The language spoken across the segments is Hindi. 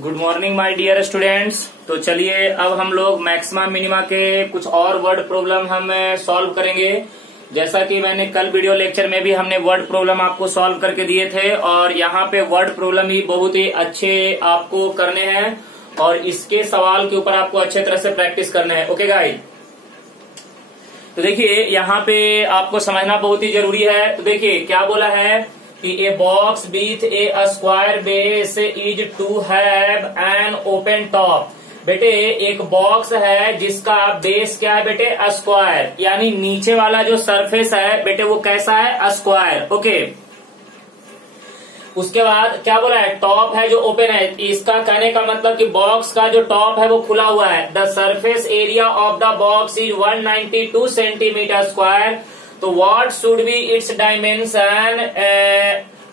Good morning my dear students. तो चलिए अब हम लोग मैक्सिमा मिनिमा के कुछ और वर्ड प्रॉब्लम हम सॉल्व करेंगे। जैसा कि मैंने कल वीडियो लेक्चर में भी हमने वर्ड प्रॉब्लम आपको सॉल्व करके दिए थे और यहाँ पे वर्ड प्रॉब्लम ही बहुत ही अच्छे आपको करने हैं और इसके सवाल के ऊपर आपको अच्छे तरह से प्रैक्टिस करना है। ओके गाइस, तो देखिए यहाँ पे आपको समझना बहुत ही जरूरी है। तो देखिए क्या बोला है कि a box with a square base is to have an open top. बेटे एक बॉक्स है जिसका बेस क्या है बेटे, स्क्वायर, यानी नीचे वाला जो सरफेस है बेटे वो कैसा है, स्क्वायर। ओके, उसके बाद क्या बोला है, टॉप है जो ओपन है। इसका कहने का मतलब कि बॉक्स का जो टॉप है वो खुला हुआ है। The surface area of the box is 192 centimetre square. तो what should be its dimension,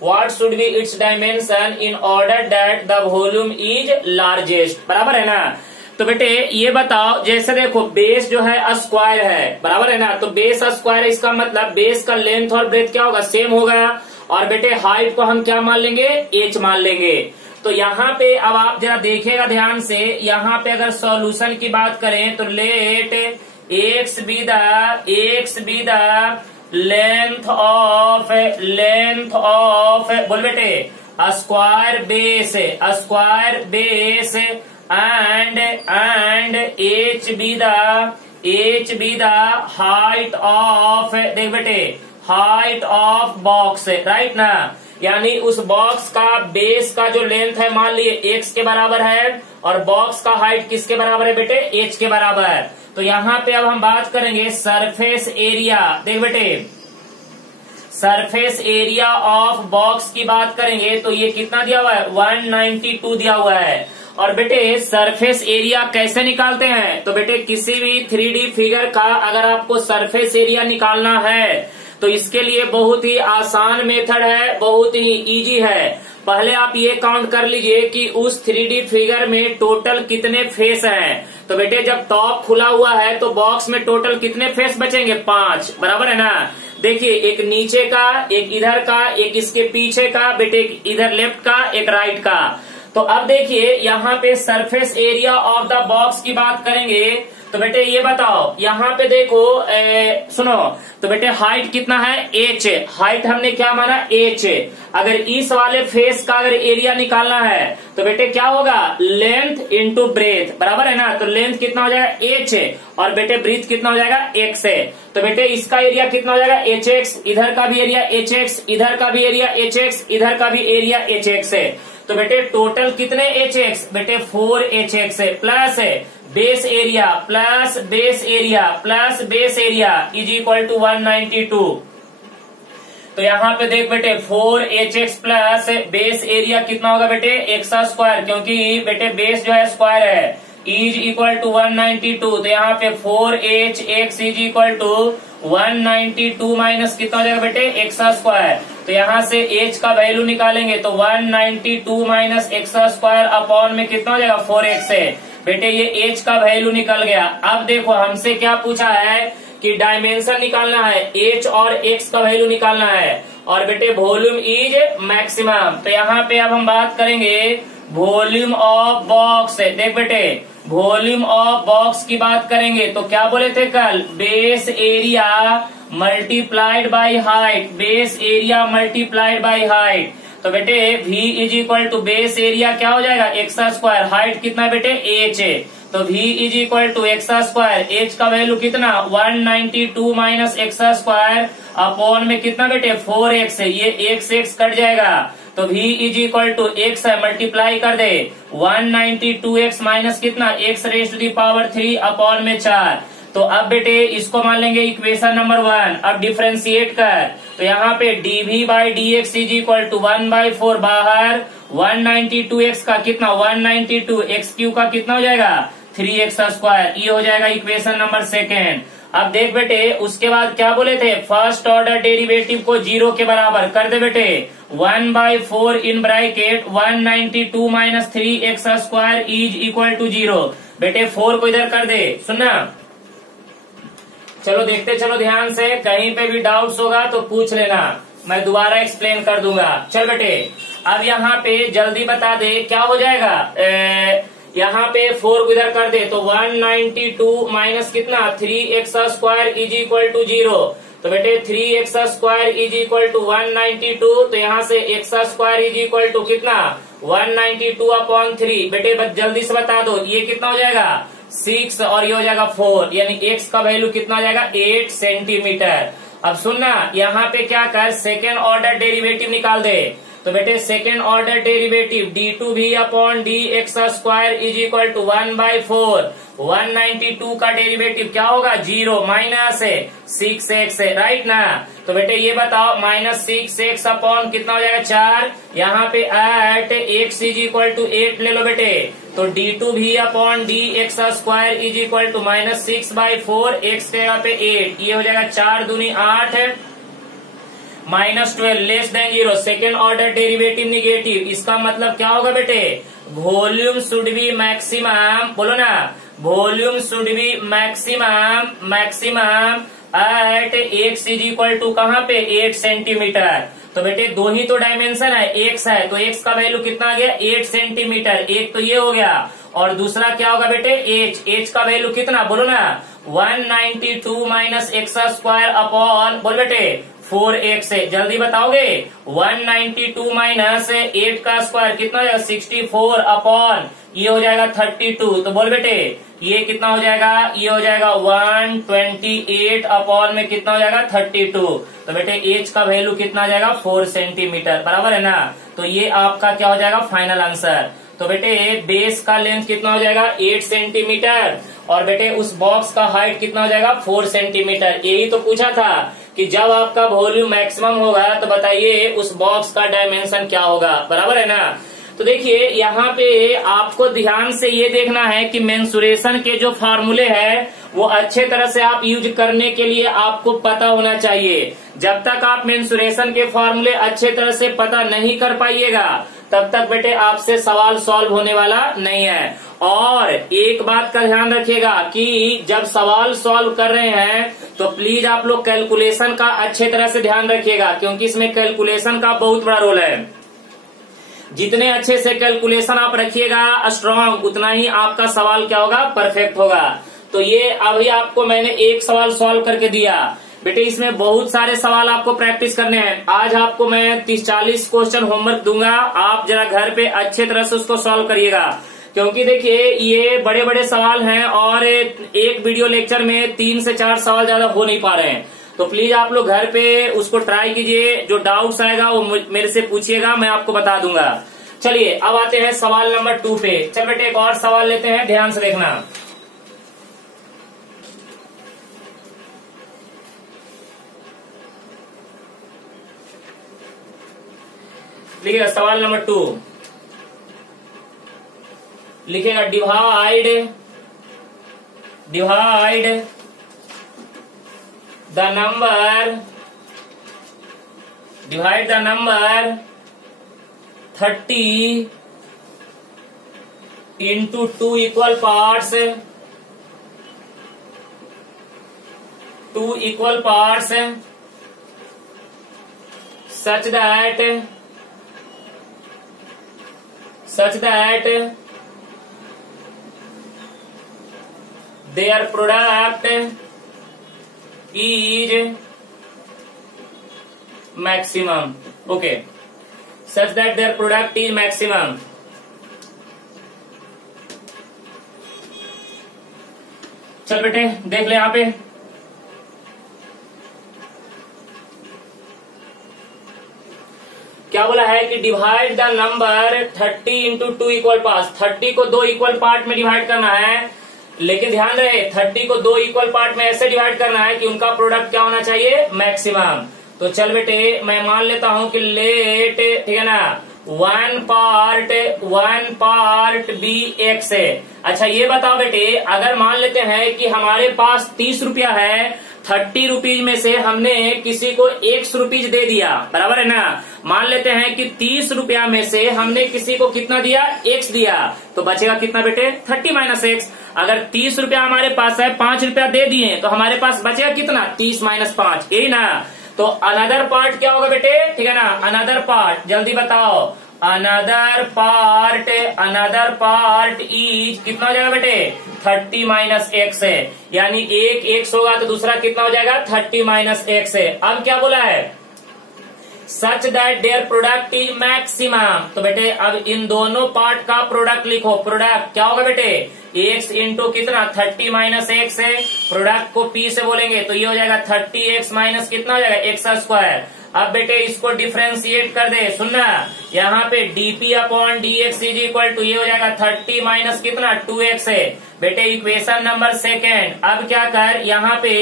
what should be its dimension in order that the volume is largest. बराबर है ना। तो बेटे ये बताओ, जैसे देखो बेस जो है स्क्वायर है, बराबर है ना। तो बेस स्क्वायर है, इसका मतलब बेस का लेंथ और ब्रेथ क्या होगा, सेम हो गया। और बेटे हाइट को हम क्या मान लेंगे, h मान लेंगे। तो यहाँ पे अब आप जरा देखिएगा ध्यान से, यहाँ पे अगर सॉल्यूशन की बात करें तो let x be the length of बोल बेटे square base and h be the height of, देख बेटे हाइट ऑफ बॉक्स, राइट ना। यानी उस बॉक्स का बेस का जो लेंथ है मान लिए x के बराबर है और बॉक्स का हाइट किसके बराबर है बेटे, h के बराबर है। तो यहाँ पे अब हम बात करेंगे सरफेस एरिया। देख बेटे सरफेस एरिया ऑफ बॉक्स की बात करेंगे तो ये कितना दिया हुआ है, 192 दिया हुआ है। और बेटे सरफेस एरिया कैसे निकालते हैं, तो बेटे किसी भी 3D फिगर का अगर आपको सरफेस एरिया निकालना है तो इसके लिए बहुत ही आसान मेथड है, बहुत ही इजी है। पहले आप ये काउंट कर लीजिए कि उस 3D फिगर में टोटल कितने फेस हैं। तो बेटे जब टॉप खुला हुआ है तो बॉक्स में टोटल कितने फेस बचेंगे, 5, बराबर है ना। देखिए एक नीचे का, एक इधर का, एक इसके पीछे का, बेटे एक इधर लेफ्ट का, एक राइट का। तो अब देखिए यहाँ पे surface area of the box की बात करेंगे तो बेटे ये बताओ, यहाँ पे देखो सुनो, तो बेटे हाइट कितना है, h। हाइट हमने क्या माना, h। अगर इस वाले फेस का अगर एरिया निकालना है तो बेटे क्या होगा, लेंथ इंटू ब्रेथ, बराबर है ना। तो लेंथ कितना हो जाएगा, h, और बेटे ब्रीथ कितना हो जाएगा, x है। तो बेटे इसका एरिया कितना हो जाएगा, hx, इधर का भी एरिया hx, इधर का भी एरिया hx, इधर का भी एरिया hx है। तो बेटे टोटल कितने hx, बेटे 4hx है, plus base area plus base area is equal to 192। तो यहाँ पे देख बेटे 4hx प्लस बेस एरिया कितना होगा बेटे, x स्क्वायर, क्योंकि बेटे बेस जो है स्क्वायर है, इज इक्वल टू 192। तो यहाँ पे 4hx is equal to 192 minus कितना हो जाएगा बेटे, x स्क्वायर। तो यहाँ से h का वैल्यू निकालेंगे तो 192 माइनस x स्क्वायर अपॉन में कितना हो जाएगा, 4x है। बेटे ये h का वैल्यू निकल गया। अब देखो हमसे क्या पूछा है कि डायमेंशन निकालना है, h और x का वैल्यू निकालना है और बेटे वॉल्यूम इज मैक्सिमम। तो यहाँ पे अब हम बात करेंगे वॉल्यूम ऑफ बॉक्स। देख बेटे वॉल्यूम ऑफ बॉक्स की बात करेंगे तो क्या बोले थे कल, base area multiplied by height, base area multiplied by height. तो बेटे v is equal to base area क्या हो जाएगा, x स्क्वायर, हाइट कितना है बेटे, h है। तो v is equal to x square, h का वैल्यू कितना 192 माइनस x स्क्वायर अपॉन में कितना बेटे 4x है, ये x कट जाएगा। तो v is equal to x है, मल्टीप्लाई कर दे 192x माइनस कितना x raise to the power 3 upon में 4। तो अब बेटे इसको मान लेंगे इक्वेशन नंबर 1। अब डिफरेंशिएट कर तो यहाँ पे dv by dx is equal to 1/4, बाहर 192x का कितना 192, x क्यू का कितना हो जाएगा 3x स्क्वायर, ये हो जाएगा इक्वेशन नंबर 2। अब देख बेटे उसके बाद क्या बोले थे, फर्स्ट ऑर्डर डेरिवेटिव को 0 के बराबर कर दे बेटे, 1/4 in bracket 192 minus 3x square is equal to 0। बेटे 4 को इधर कर दे, सुनना। चलो देखते चलो ध्यान से, कहीं पे भी डाउट्स होगा तो पूछ लेना। मैं दोबारा एक्सप्लेन कर दूंगा। चल बेटे अब यहाँ पे जल्दी बता दे क्या हो जाएगा। यहाँ पे 4 को इधर कर दे तो 192 माइनस कितना 3x² इज इक्वल टू 0। तो बेटे 3x² इज इक्वल टू 192। तो यहाँ से x² इज इक्वल टू कितना 192/3। बेटे जल्दी से बता दो ये कितना हो जाएगा 6 और ये हो जाएगा 4, यानी x का वैल्यू कितना हो जाएगा 8 सेंटीमीटर। अब सुनना यहाँ पे क्या कर सेकेंड ऑर्डर डेरिवेटिव निकाल दे। तो बेटे second order derivative d2v/dx² is equal to 1/4। 192 का डेरिवेटिव क्या होगा 0 माइनस 6x है, राइट ना। तो बेटे ये बताओ -6x अपॉन कितना हो जाएगा 4। यहाँ पे at x is equal to 8 ले लो बेटे। तो d2v/dx² is equal to -6/4 x के यहाँ पे 8, ये हो जाएगा 4 दूनी 8 -12 less than 0। Second order derivative negative, इसका मतलब क्या होगा बेटे वॉल्यूम शुड बी मैक्सिमम, बोलो ना volume should be maximum at x is equal to कहाँ पे 8 सेंटीमीटर। तो बेटे दो ही तो डायमेंशन है, x है तो x का वैल्यू कितना आ गया 8 सेंटीमीटर। एक तो ये हो गया और दूसरा क्या होगा बेटे h का वैल्यू कितना बोलो ना 192 माइनस x² अपॉन बोल बेटे 4x है। जल्दी बताओगे 192 माइनस 8 का स्क्वायर कितना हो जाएगा 64 अपॉन ये हो जाएगा 32। तो बोल बेटे ये कितना हो जाएगा ये हो जाएगा 128 अपॉन में कितना हो जाएगा 32। तो बेटे h का वैल्यू कितना आ जाएगा 4 सेंटीमीटर, बराबर है ना। तो ये आपका क्या हो जाएगा फाइनल आंसर। तो बेटे बेस का लेंथ कितना हो जाएगा 8 सेंटीमीटर और बेटे उस बॉक्स का हाइट कितना हो जाएगा 4 सेंटीमीटर। यही तो पूछा था कि जब आपका वॉल्यूम मैक्सिमम होगा तो बताइए उस बॉक्स का डायमेंशन क्या होगा, बराबर है ना। तो देखिए यहाँ पे आपको ध्यान से ये देखना है कि मेंसुरेशन के जो फार्मूले हैं वो अच्छे तरह से आप यूज करने के लिए आपको पता होना चाहिए। जब तक आप मेंसुरेशन के फार्मूले अच्छे तरह से पता नहीं कर पाइएगा तब तक बेटे आपसे सवाल सॉल्व होने वाला नहीं है। और एक बात का ध्यान रखिएगा कि जब सवाल सॉल्व कर रहे हैं तो प्लीज आप लोग कैलकुलेशन का अच्छे तरह से ध्यान रखिएगा, क्योंकि इसमें कैलकुलेशन का बहुत बड़ा रोल है। जितने अच्छे से कैलकुलेशन आप रखिएगा स्ट्रांग, उतना ही आपका सवाल क्या होगा परफेक्ट होगा। तो ये अभी आपको मैंने एक सवाल सॉल्व करके दिया बेटे, इसमें बहुत सारे सवाल आपको प्रैक्टिस करने हैं। आज आपको मैं 30-40 क्वेश्चन होमवर्क दूंगा, आप जरा घर पे अच्छे तरह से उसको सॉल्व करिएगा, क्योंकि देखिए ये बड़े बड़े सवाल हैं और एक वीडियो लेक्चर में 3 से 4 सवाल ज्यादा हो नहीं पा रहे हैं। तो प्लीज आप लोग घर पे उसको ट्राई कीजिए, जो डाउट्स आएगा वो मेरे से पूछिएगा, मैं आपको बता दूंगा। चलिए अब आते हैं सवाल नंबर 2 पे। चल बेटे एक और सवाल लेते हैं, ध्यान से देखना। लिखिएगा सवाल नंबर 2, लिखिएगा divide the number 30 into 2 equal parts such that their product is maximum. Okay, such that their product is maximum. चल बेटे देख ले यहाँ पे क्या बोला है कि divide the number 30 into 2 equal part. 30 को 2 इक्वल पार्ट में डिवाइड करना है, लेकिन ध्यान रहे 30 को 2 इक्वल पार्ट में ऐसे डिवाइड करना है कि उनका प्रोडक्ट क्या होना चाहिए मैक्सिमम। तो चल बेटे मैं मान लेता हूं कि लेट, ठीक है ना, 1 पार्ट बी एक्स है। अच्छा ये बताओ बेटे अगर मान लेते हैं कि हमारे पास 30 रुपया है, 30 रुपीज में से हमने किसी को x रुपीज दे दिया, बराबर है ना। मान लेते हैं कि 30 रुपया में से हमने किसी को कितना दिया x दिया, तो बचेगा कितना बेटे 30 माइनस x। अगर 30 रुपया हमारे पास है, 5 रुपया दे दिए तो हमारे पास बचेगा कितना 30 माइनस 5, यही ना। तो अनदर पार्ट क्या होगा बेटे, ठीक है ना, अनदर पार्ट जल्दी बताओ, अनदर पार्ट इज कितना हो जाएगा बेटे 30 माइनस एक्स है, यानी एक एक्स होगा तो दूसरा कितना हो जाएगा 30 माइनस एक्स है। अब क्या बोला है, such that their product is maximum. तो बेटे अब इन दोनों पार्ट का प्रोडक्ट लिखो, प्रोडक्ट क्या होगा बेटे एक्स इंटू कितना 30 माइनस एक्स है, प्रोडक्ट को पी से बोलेंगे तो ये हो जाएगा 30x माइनस कितना हो जाएगा एक्स स्क्वायर। अब बेटे इसको डिफ्रेंशिएट कर दे, सुनना यहाँ पे dp upon dx is equal to ये हो जाएगा 30 माइनस कितना 2x है बेटे, इक्वेशन नंबर सेकेंड। अब क्या कर यहाँ पे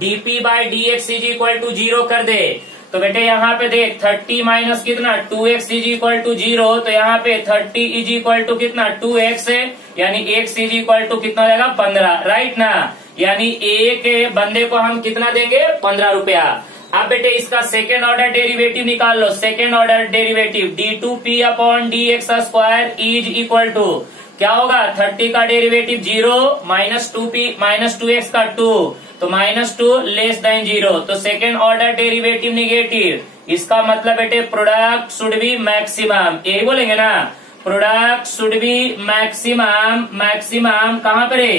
dp by dx is equal to 0 कर दे, तो बेटे यहाँ पे देख 30 माइनस कितना 2x इज इक्वल टू 0, तो यहाँ पे 30 इज इक्वल टू कितना 2x है, यानी x इज इक्वल टू कितना हो जाएगा 15, राइट ना, यानी एक बंदे को हम कितना देंगे 15 रुपया। अब बेटे इसका सेकेंड ऑर्डर डेरिवेटिव निकाल लो, second order derivative d2p upon dx square is equal to क्या होगा 30 का derivative 0 minus 2p minus 2x का 2, तो माइनस 2 लेस देन 0, तो सेकेंड ऑर्डर डेरिवेटिव निगेटिव, इसका मतलब बेटे प्रोडक्ट शुड बी मैक्सिमम, यही बोलेंगे ना, product should be maximum, maximum कहाँ पर है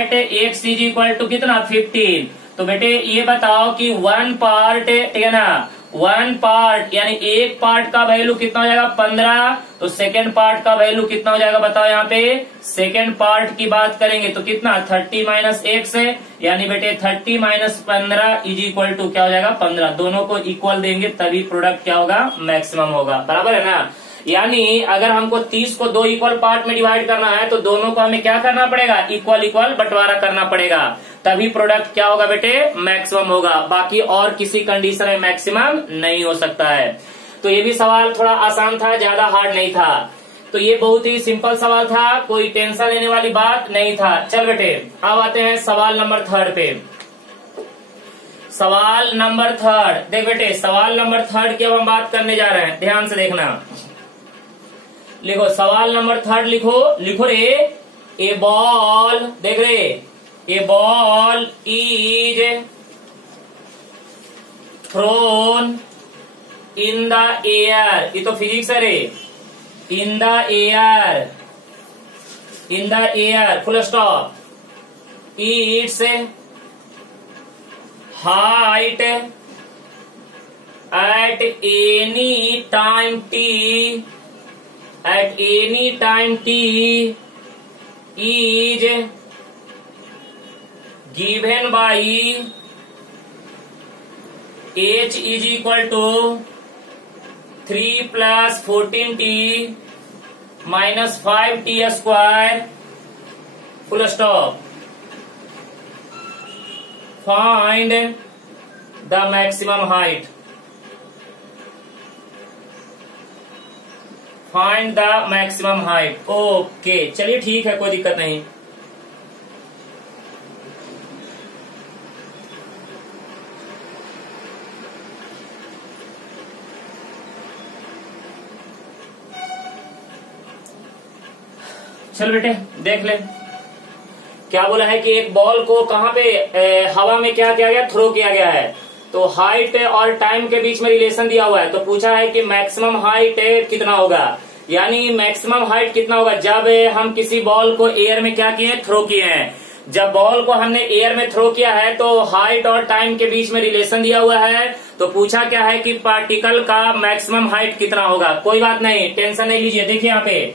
at x is equal to कितना 15। तो बेटे ये बताओ कि वन पार्ट, ठीक है ना, वन पार्ट यानी एक पार्ट का वैल्यू कितना हो जाएगा 15, तो सेकेंड पार्ट का वैल्यू कितना हो जाएगा बताओ, यहाँ पे सेकेंड पार्ट की बात करेंगे तो कितना 30 माइनस एक्स है, यानी बेटे 30 माइनस 15 इज इक्वल टू क्या हो जाएगा 15, दोनों को इक्वल देंगे तभी प्रोडक्ट क्या होगा मैक्सिमम होगा, बराबर है ना। यानी अगर हमको 30 को 2 इक्वल पार्ट में डिवाइड करना है तो दोनों को हमें क्या करना पड़ेगा इक्वल इक्वल बंटवारा करना पड़ेगा, तभी प्रोडक्ट क्या होगा बेटे मैक्सिमम होगा, बाकी और किसी कंडीशन में मैक्सिमम नहीं हो सकता है। तो ये भी सवाल थोड़ा आसान था, ज्यादा हार्ड नहीं था, तो ये बहुत ही सिंपल सवाल था, कोई टेंशन लेने वाली बात नहीं था। चल बेटे अब आते हैं सवाल नंबर 3 पे। सवाल नंबर 3 देख बेटे, सवाल नंबर 3 की अब हम बात करने जा रहे हैं, ध्यान से देखना, लिखो सवाल नंबर 3 लिखो, लिखो रे, ए बॉल, देख रे, a ball is thrown in the air, ये तो फिजिक्स है रे, in the air, in the air full stop, its height at any time T, at any time t is given by h is equal to 3 plus 14t minus 5t square full stop. Find the maximum height. Find the maximum height. Okay चलिए ठीक है, कोई दिक्कत नहीं। चल बेटे देख ले, क्या बोला है कि एक बॉल को कहाँ पे हवा में क्या किया गया, थ्रो किया गया है, तो हाइट और टाइम के बीच में रिलेशन दिया हुआ है, तो पूछा है कि मैक्सिमम हाइट कितना होगा, यानी मैक्सिमम हाइट कितना होगा जब हम किसी बॉल को एयर में क्या किए थ्रो किए हैं। जब बॉल को हमने एयर में थ्रो किया है तो हाइट और टाइम के बीच में रिलेशन दिया हुआ है, तो पूछा क्या है कि पार्टिकल का मैक्सिमम हाइट कितना होगा। कोई बात नहीं, टेंशन नहीं लीजिए। देखिए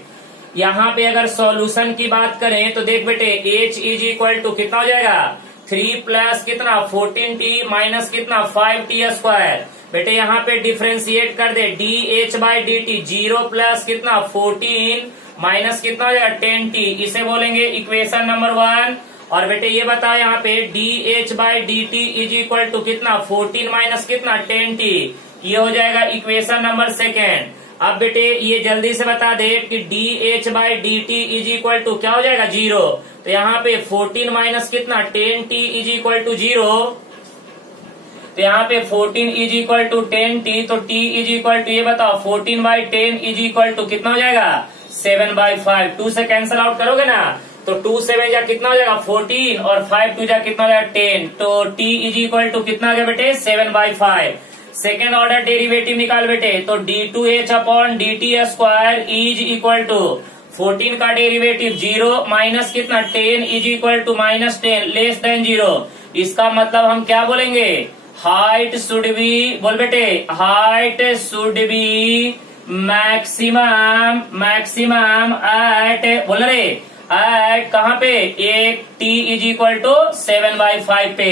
यहाँ पे अगर सॉल्यूशन की बात करें तो देख बेटे h इज इक्वल टू कितना हो जाएगा 3 प्लस कितना 14t माइनस कितना 5t स्क्वायर। बेटे यहाँ पे डिफ्रेंशिएट कर दे, dh बाई dt 0 प्लस कितना 14 माइनस कितना हो जाएगा 10t, इसे बोलेंगे इक्वेशन नंबर 1। और बेटे ये बताओ यहाँ पे dh by dt is equal to कितना 14 माइनस कितना 10t, ये हो जाएगा इक्वेशन नंबर 2। अब बेटे ये जल्दी से बता दे कि dh by dt is equal to क्या हो जाएगा 0, तो यहाँ पे 14 माइनस कितना 10t इज इक्वल टू 0, तो यहाँ पे 14 इज इक्वल टू 10t, तो t इज इक्वल टू ये बताओ 14 बाई 10 इज इक्वल टू कितना हो जाएगा 7/5। 2 से कैंसिल आउट करोगे ना तो 2 7 जा कितना हो जाएगा 14 और 5 2 जा कितना हो जाएगा 10। तो t इज इक्वल टू कितना आ गया बेटे 7/5। सेकेंड ऑर्डर डेरिवेटिव निकाल बेटे, तो d2h upon dt square is equal to 14 का डेरिवेटिव 0 माइनस कितना 10 is equal to -10 less than 0। इसका मतलब हम क्या बोलेंगे, हाइट शुड बी, बोल बेटे, height should be maximum at, बोल रहे एट कहाँ पे, एक t इज इक्वल टू 7/5 पे।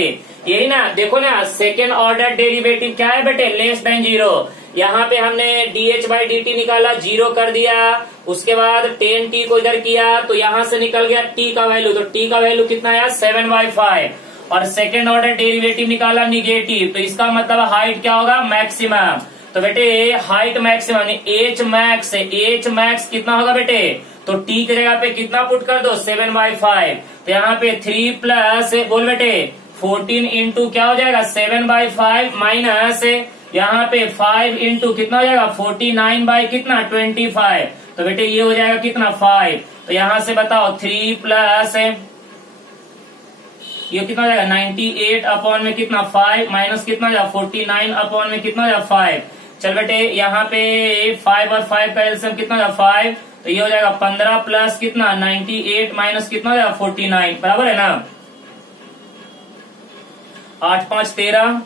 यही ना, देखो ना सेकेंड ऑर्डर डेरिवेटिव क्या है बेटे, लेस देन 0। यहाँ पे हमने dh/dt निकाला, 0 कर दिया, उसके बाद 10t को इधर किया तो यहाँ से निकल गया t का वैल्यू, तो t का वैल्यू कितना आया 7/5। और सेकेंड ऑर्डर डेरिवेटिव निकाला निगेटिव, तो इसका मतलब हाइट क्या होगा मैक्सिमम। तो बेटे हाइट मैक्सिमम h मैक्स कितना होगा बेटे, तो t की जगह पे कितना पुट कर दो 7/5। तो यहाँ पे 3 प्लस, बोल बेटे 14 इंटू क्या हो जाएगा 7/5 माइनस यहाँ पे 5 इंटू कितना हो जाएगा 49 बाई कितना 25। तो बेटे ये हो जाएगा कितना 5। तो यहाँ से बताओ 3 प्लस ये कितना हो जाएगा 98 अपॉन में कितना 5 माइनस कितना हो जाएगा 49 अपॉन में कितना हो जाएगा 5। चल बेटे यहाँ पे 5 और 5 का एलसीएम कितना हो जाएगा 5, तो ये हो जाएगा 15 प्लस कितना 98 माइनस कितना हो जाएगा 49, बराबर है ना। 8 5 13,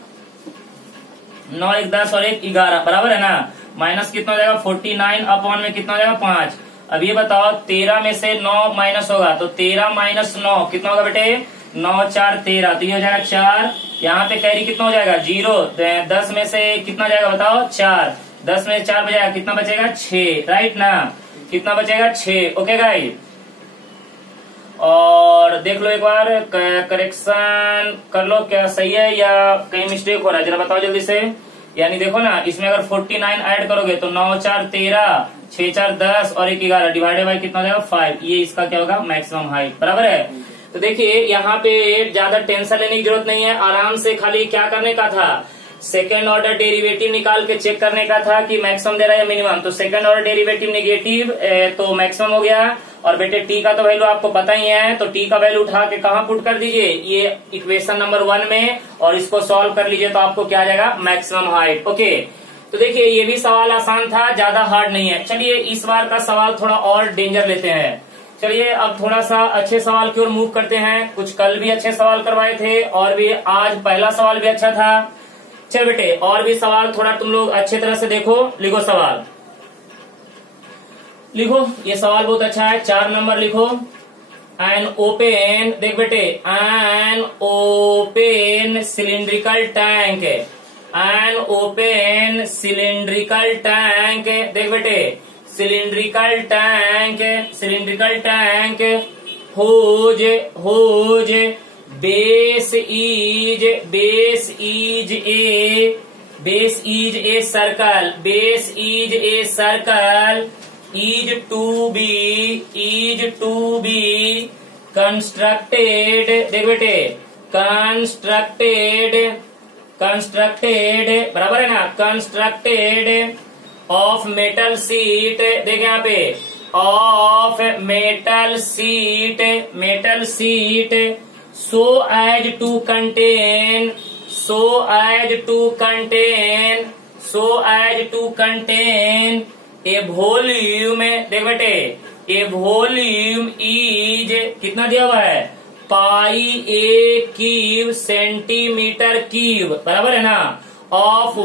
9 1 10 और 1 11, बराबर है ना। माइनस कितना हो जाएगा 49 अपॉन में कितना हो जाएगा 5। अब ये बताओ 13 में से 9 माइनस होगा, तो 13 माइनस 9 कितना होगा बेटे 9 4 13, तो ये हो जाएगा 4। यहाँ पे कैरी कितना हो जाएगा 0। 10 में से कितना जाएगा बताओ 4, 10 में 4 बचेगा कितना बचेगा 6, राइट ना, कितना बचेगा 6। ओके गाइस, और देख लो एक बार करेक्शन कर लो, क्या सही है या कहीं मिस्टेक हो रहा है, जरा बताओ जल्दी से। यानी देखो ना इसमें अगर 49 ऐड करोगे तो 9 4 13, 6 4 10 और 1 11 डिवाइडेड बाई कितना हो जाएगा 5। ये इसका क्या होगा मैक्सिमम हाइट, बराबर है। तो देखिए यहाँ पे ज्यादा टेंशन लेने की जरूरत नहीं है, आराम से खाली क्या करने का था, सेकेंड ऑर्डर डेरिवेटिव निकाल के चेक करने का था कि मैक्सिमम दे रहा है या मिनिमम। तो सेकेंड ऑर्डर डेरिवेटिव नेगेटिव तो मैक्सिमम हो गया, और बेटे टी का तो वैल्यू आपको पता ही है, तो टी का वैल्यू उठा के कहाँ पुट कर दीजिए, ये इक्वेशन नंबर 1 में, और इसको सॉल्व कर लीजिए तो आपको क्या आ जाएगा मैक्सिमम हाइट। ओके, तो देखिए ये भी सवाल आसान था, ज्यादा हार्ड नहीं है। चलिए इस बार का सवाल थोड़ा और डेंजर लेते हैं। चलिए अब थोड़ा सा अच्छे सवाल की ओर मूव करते हैं। कुछ कल भी अच्छे सवाल करवाए थे और भी आज पहला सवाल भी अच्छा था। चल बेटे और भी सवाल थोड़ा तुम लोग अच्छे तरह से देखो, लिखो सवाल, लिखो। ये सवाल बहुत अच्छा है, 4 नंबर लिखो। एन ओपन, देख बेटे, an open cylindrical tank, an open cylindrical tank, देख बेटे cylindrical tank whose base is a circle, is to be constructed, देख बेटे constructed बराबर है ना, constructed of metal sheet, देख यहाँ पे of metal sheet so as to contain a volume, देख बेटे a volume is कितना दिया हुआ है पाई a क्यूब सेंटीमीटर क्यूब, बराबर है ना, of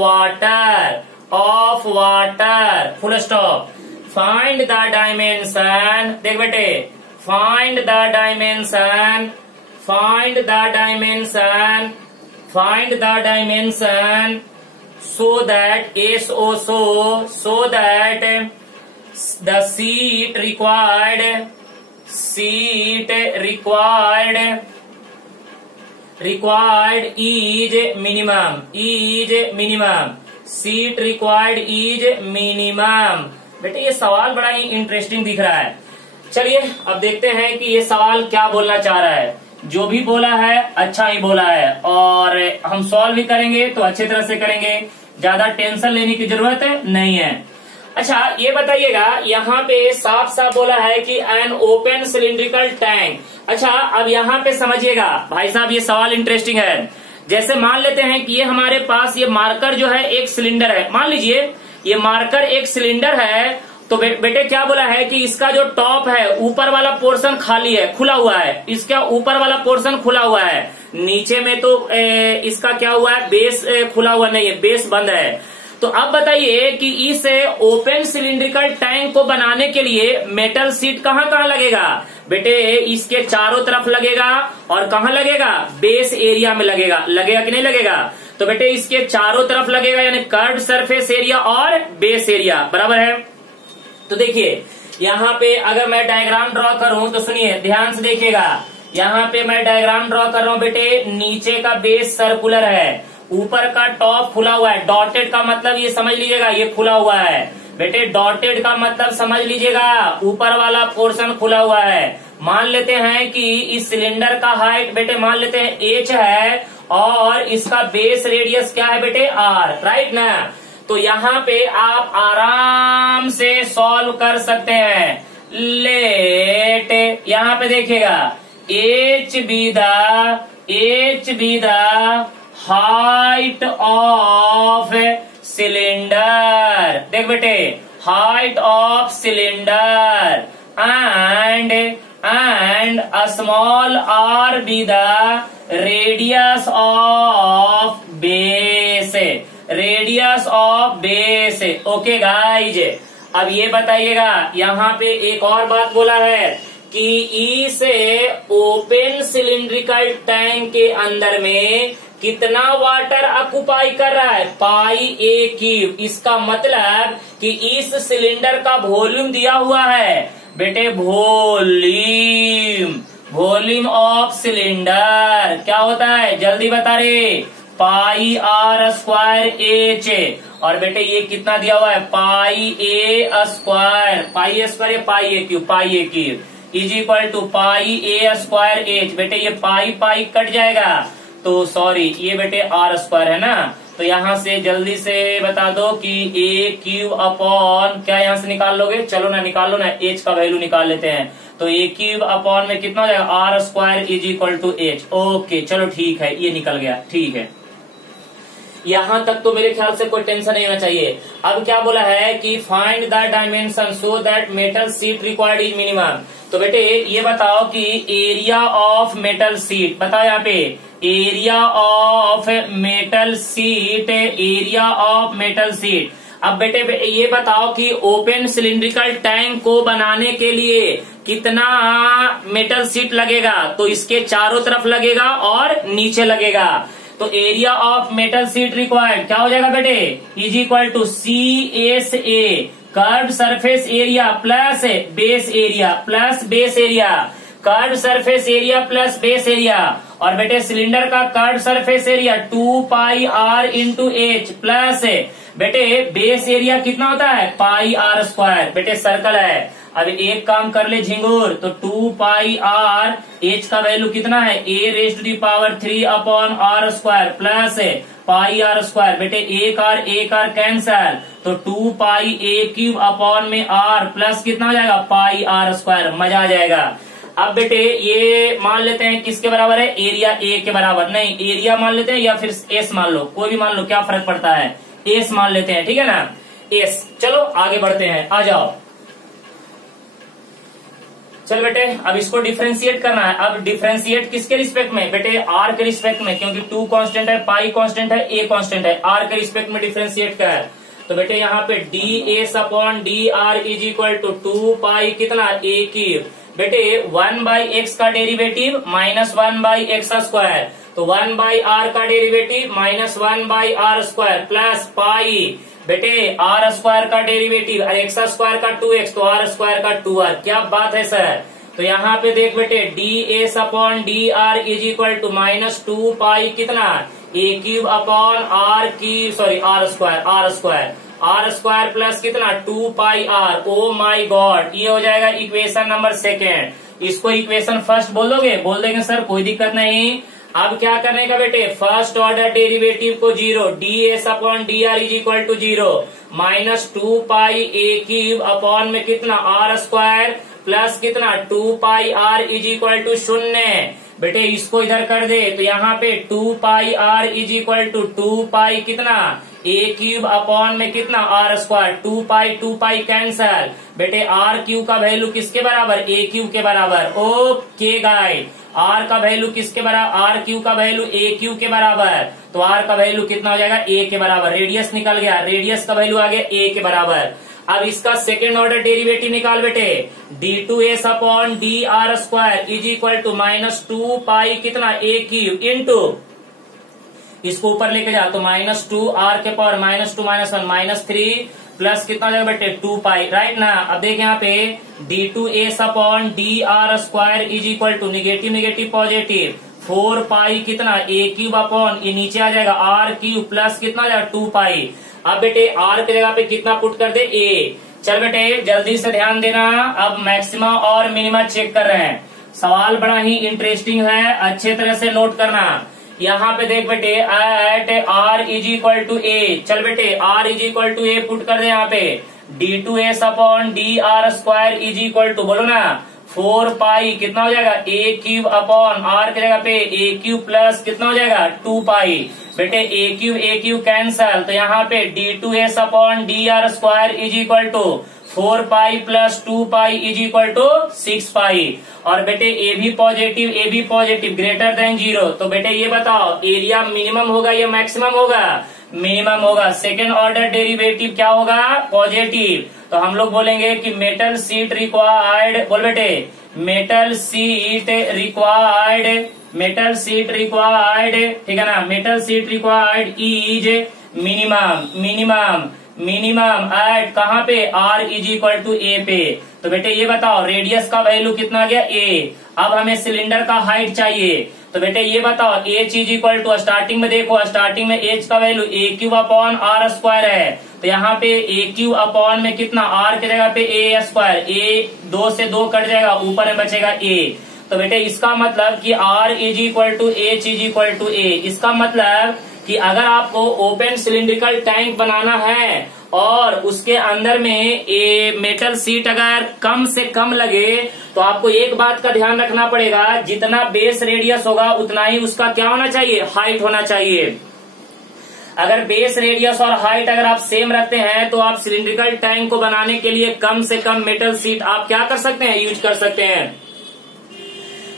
water full stop. Find the dimension, देख बेटे find the dimension so that the seat required is minimum, seat required is minimum। बेटे ये सवाल बड़ा ही इंटरेस्टिंग दिख रहा है। चलिए अब देखते हैं कि ये सवाल क्या बोलना चाह रहा है। जो भी बोला है अच्छा ही बोला है, और हम सॉल्व भी करेंगे तो अच्छे तरह से करेंगे, ज्यादा टेंशन लेने की जरूरत नहीं है। अच्छा ये बताइएगा, यहाँ पे साफ साफ बोला है कि एन ओपन सिलिंड्रिकल टैंक। अच्छा अब यहाँ पे समझिएगा भाई साहब, ये सवाल इंटरेस्टिंग है। जैसे मान लेते हैं कि ये हमारे पास ये मार्कर जो है एक सिलेंडर है, मान लीजिए ये मार्कर एक सिलेंडर है, तो बेटे क्या बोला है कि इसका जो टॉप है ऊपर वाला पोर्शन खाली है, खुला हुआ है, इसका ऊपर वाला पोर्शन खुला हुआ है, नीचे में तो इसका क्या हुआ है, बेस खुला हुआ नहीं है, बेस बंद है। तो अब बताइए कि इस ओपन सिलिंड्रिकल टैंक को बनाने के लिए मेटल सीट कहाँ कहाँ लगेगा? बेटे इसके चारों तरफ लगेगा, और कहाँ लगेगा? बेस एरिया में लगेगा। लगेगा कि नहीं लगेगा? तो बेटे इसके चारों तरफ लगेगा, यानी कर्व्ड सरफेस एरिया और बेस एरिया बराबर है। तो देखिए यहाँ पे अगर मैं डायग्राम ड्रॉ करूं तो सुनिए ध्यान से देखिएगा, यहाँ पे मैं डायग्राम ड्रॉ कर रहा हूं बेटे, नीचे का बेस सर्कुलर है, ऊपर का टॉप खुला हुआ है। डॉटेड का मतलब ये समझ लीजिएगा, ये खुला हुआ है बेटे, डॉटेड का मतलब समझ लीजिएगा, ऊपर वाला पोर्शन खुला हुआ है। मान लेते हैं कि इस सिलेंडर का हाइट बेटे मान लेते हैं h है, और इसका बेस रेडियस क्या है बेटे? r, राइट ना। तो यहाँ पे आप आराम से सॉल्व कर सकते हैं। लेट यहाँ पे देखिएगा, h be the height of cylinder, देख बेटे height of cylinder, and small r be the radius of base, radius of base. Okay guys, अब ये बताइएगा, यहाँ पे एक और बात बोला है कि इस ओपन सिलिंड्रिकल टैंक के अंदर में कितना वाटर ऑक्युपाई कर रहा है? पाई ए क्यूब। इसका मतलब कि इस सिलेंडर का वॉल्यूम दिया हुआ है बेटे, वॉल्यूम ऑफ सिलेंडर क्या होता है? जल्दी बता रे, पाई r स्क्वायर एच। और बेटे ये कितना दिया हुआ है? Pi A square, pi A square, pi A cube is equal to pi A square H. बेटे ये पाई पाई कट जाएगा, तो सॉरी ये बेटे r स्क्वायर है ना, तो यहाँ से जल्दी से बता दो कि ए क्यूब अपॉन क्या यहाँ से निकाल लोगे? चलो ना निकाल लो ना, एच का वैल्यू निकाल लेते हैं। तो ए क्यूब अपॉन में कितना हो जाएगा? r square is equal to h. Okay चलो ठीक है, ये निकल गया, ठीक है। यहां तक तो मेरे ख्याल से कोई टेंशन नहीं होना चाहिए। अब क्या बोला है कि find the dimension so that metal sheet required is minimum. तो बेटे ये बताओ कि एरिया ऑफ मेटल सीट, बताओ यहाँ पे area of metal seat, area of metal seat. अब बेटे ये बताओ कि ओपन सिलिंड्रिकल टैंक को बनाने के लिए कितना मेटल सीट लगेगा? तो इसके चारों तरफ लगेगा और नीचे लगेगा। तो area of metal sheet required क्या हो जाएगा बेटे? Is equal to CSA curved surface area plus base area, plus base area, curved surface area plus base area. और बेटे सिलेंडर का curved surface area 2 pi r into h, plus बेटे बेस एरिया कितना होता है? Pi r square. बेटे सर्कल है, अब एक काम कर ले झिंगुर, तो 2 पाई r, h का वैल्यू कितना है? a raise to the power 3 upon r square plus pi r square. बेटे एक r कैंसल, तो 2 पाई a क्यूब अपॉन में r प्लस कितना हो जाएगा? Pi r square. मजा आ जाएगा। अब बेटे ये मान लेते हैं किसके बराबर है? एरिया a के बराबर। नहीं, एरिया मान लेते हैं या फिर s मान लो, कोई भी मान लो, क्या फर्क पड़ता है? s मान लेते हैं, ठीक है ना, s। चलो आगे बढ़ते हैं, आ जाओ। चल बेटे अब इसको डिफरेंशिएट करना है। अब डिफरेंशिएट किसके रिस्पेक्ट में? बेटे r के रिस्पेक्ट में, क्योंकि 2 कांस्टेंट है, पाई कांस्टेंट है, a कांस्टेंट है, r के रिस्पेक्ट में डिफरेंशिएट का है। तो बेटे यहाँ पे ds अपॉन dr is equal to 2 pi कितना? a क्यूब। बेटे 1 बाई एक्स का derivative minus 1 by x square, तो 1 बाई r का derivative minus 1 by r square plus pi बेटे r स्क्वायर का डेरिवेटिव और एक्स स्क्वायर का 2x, तो r स्क्वायर का 2r। क्या बात है सर? तो यहाँ पे देख बेटे ds अपॉन dr is equal to minus 2 pi कितना? a cube upon r square plus कितना? 2 पाई r। ओ माई गॉड, ये हो जाएगा इक्वेशन नंबर 2। इसको इक्वेशन फर्स्ट बोल दोगे? बोल देंगे सर, कोई दिक्कत नहीं। अब क्या करने का बेटे, फर्स्ट ऑर्डर डेरिवेटिव को zero, d s upon D r is equal to zero, minus 2 pi A cube upon में कितना आर स्क्वायर प्लस कितना 2 pi r is equal to 0। बेटे इसको इधर कर दे तो यहाँ पे 2 pi r is equal to 2 pi कितना ए क्यूब अपॉन में कितना आर स्क्वायर, 2 पाई कैंसल। बेटे आर क्यूब का वैल्यू किसके बराबर, ए क्यूब के बराबर। ओके गाइस, आर का वैल्यू किसके बराबर, आर क्यूब का वैल्यू ए क्यूब के बराबर, तो आर का वैल्यू कितना हो जाएगा, ए के बराबर। रेडियस निकल गया, रेडियस का वैल्यू आ गया ए के बराबर। अब इसका सेकेंड ऑर्डर डेरिवेटिव निकाल बेटे, d2s upon D R square is equal to minus 2 pi कितना ए क्यूब इंटू, इसको ऊपर लेके जा तो माइनस 2 आर के power minus 2 minus 1 minus 3 plus कितना हो जाएगा बेटे 2 पाई, राइट ना। अब देख यहाँ पे d2s upon D R square is equal to negative negative positive 4 pi कितना ए क्यूब अपॉन ये नीचे आ जाएगा आर क्यूब प्लस कितना आ जाएगा 2 पाई। अब बेटे आर की जगह पे कितना पुट कर दे, ए। चल बेटे जल्दी से ध्यान देना, अब मैक्सिमा और मिनिमा चेक कर रहे हैं। सवाल बड़ा ही इंटरेस्टिंग है, अच्छे तरह से नोट करना। यहाँ पे देख बेटे at R is equal to A, चल बेटे R is equal to A put कर दे यहाँ पे, d2s upon D R square is equal to बोलो ना 4 पाई कितना हो जाएगा ए क्यूब अपॉन आर की जगह पे ए क्यूब प्लस कितना हो जाएगा 2 पाई। बेटे ए क्यूब कैंसल, तो यहाँ पे d2s upon D R square is equal to 4 pi plus 2 pi is equal to 6 pi. और बेटे ए भी पॉजिटिव ग्रेटर देन 0, तो बेटे ये बताओ एरिया मिनिमम होगा या मैक्सिमम होगा, मिनिमम होगा। सेकेंड ऑर्डर डेरिवेटिव क्या होगा, पॉजिटिव, तो हम लोग बोलेंगे कि मेटल सीट रिक्वायर्ड, बोल बेटे मेटल सीट रिक्वायर्ड, ठीक है ना, metal sheet required is minimum at कहाँ पे, r is equal to a पे। तो बेटे ये बताओ रेडियस का वैल्यू कितना आ गया, ए। अब हमें सिलेंडर का हाइट चाहिए, तो बेटे ये बताओ h is equal to, starting में देखो, स्टार्टिंग में एच का value a cube upon r square है, तो यहाँ पे ए क्यूब अपॉन में कितना आर की जगह पे ए स्क्वायर, ए 2 से 2 कट जाएगा, ऊपर में बचेगा ए। तो बेटे इसका मतलब कि R is equal to H is equal to A. इसका मतलब कि अगर आपको ओपन सिलिंड्रिकल टैंक बनाना है और उसके अंदर में ये मेटल सीट अगर कम से कम लगे, तो आपको एक बात का ध्यान रखना पड़ेगा, जितना बेस रेडियस होगा उतना ही उसका क्या होना चाहिए, हाइट होना चाहिए। अगर बेस रेडियस और हाइट अगर आप सेम रखते हैं तो आप सिलिंड्रिकल टैंक को बनाने के लिए कम से कम मेटल सीट आप क्या कर सकते हैं, यूज कर सकते हैं।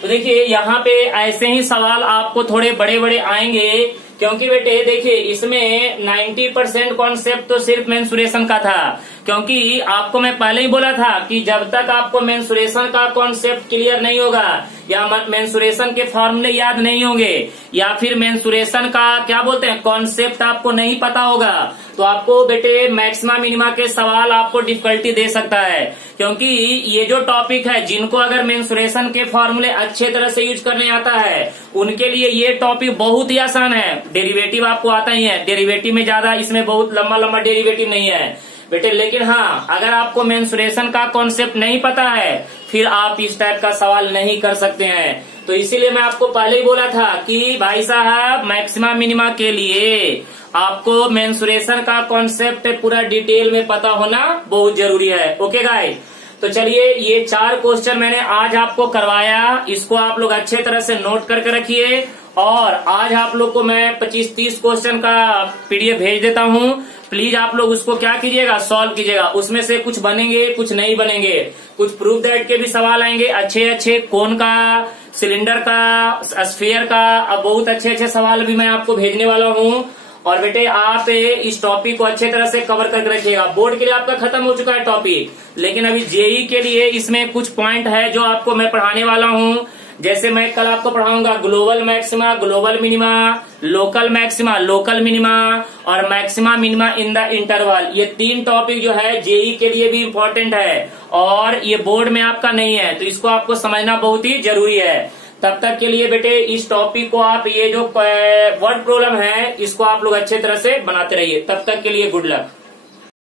तो देखिए यहाँ पे ऐसे ही सवाल आपको थोड़े बड़े बड़े आएंगे, क्योंकि बेटे देखिए इसमें 90% कॉन्सेप्ट तो सिर्फ मेंसुरेशन का था, क्योंकि आपको मैं पहले ही बोला था कि जब तक आपको मेंसुरेशन का कॉन्सेप्ट क्लियर नहीं होगा या मेंसुरेशन के फॉर्मूले याद नहीं होंगे या फिर मेंसुरेशन का क्या बोलते हैं कॉन्सेप्ट आपको नहीं पता होगा, तो आपको बेटे मैक्सिमा मिनिमा के सवाल आपको डिफिकल्टी दे सकता है। क्योंकि ये जो टॉपिक है, जिनको अगर मेंसुरेशन के फॉर्मूले अच्छे तरह से यूज करने आता है उनके लिए ये टॉपिक बहुत ही आसान है। डेरिवेटिव आपको आता ही है, डेरिवेटिव में ज्यादा इसमें बहुत लंबा लंबा डेरिवेटिव नहीं है बेटे। लेकिन हाँ, अगर आपको मेंसुरेशन का कॉन्सेप्ट नहीं पता है फिर आप इस टाइप का सवाल नहीं कर सकते हैं। तो इसीलिए मैं आपको पहले ही बोला था कि भाई साहब मैक्सिमा मिनिमा के लिए आपको मेंसुरेशन का कॉन्सेप्ट पूरा डिटेल में पता होना बहुत जरूरी है। ओके गाइस, तो चलिए ये 4 क्वेश्चन मैंने आज आपको करवाया, इसको आप लोग अच्छे तरह से नोट करके रखिए। और आज आप लोग को मैं 25-30 क्वेश्चन का पीडीएफ भेज देता हूँ, प्लीज आप लोग उसको क्या कीजिएगा, सॉल्व कीजिएगा। उसमें से कुछ बनेंगे कुछ नहीं बनेंगे, कुछ प्रूफ दैट के भी सवाल आएंगे अच्छे अच्छे, कोन का, सिलेंडर का, स्फीयर का, अब बहुत अच्छे अच्छे सवाल भी मैं आपको भेजने वाला हूँ। और बेटे आप इस टॉपिक को अच्छे तरह से कवर करके रखिएगा। बोर्ड के लिए आपका खत्म हो चुका है टॉपिक, लेकिन अभी जेई के लिए इसमें कुछ पॉइंट है जो आपको मैं पढ़ाने वाला हूँ। जैसे मैं कल आपको पढ़ाऊंगा global maxima, global minima, local maxima, local minima और maxima minima in the interval. ये 3 टॉपिक जो है जेई के लिए भी इम्पोर्टेंट है और ये बोर्ड में आपका नहीं है, तो इसको आपको समझना बहुत ही जरूरी है। तब तक के लिए बेटे इस टॉपिक को आप ये जो वर्ड प्रॉब्लम है इसको आप लोग अच्छे तरह से बनाते रहिए। तब तक के लिए गुड लक।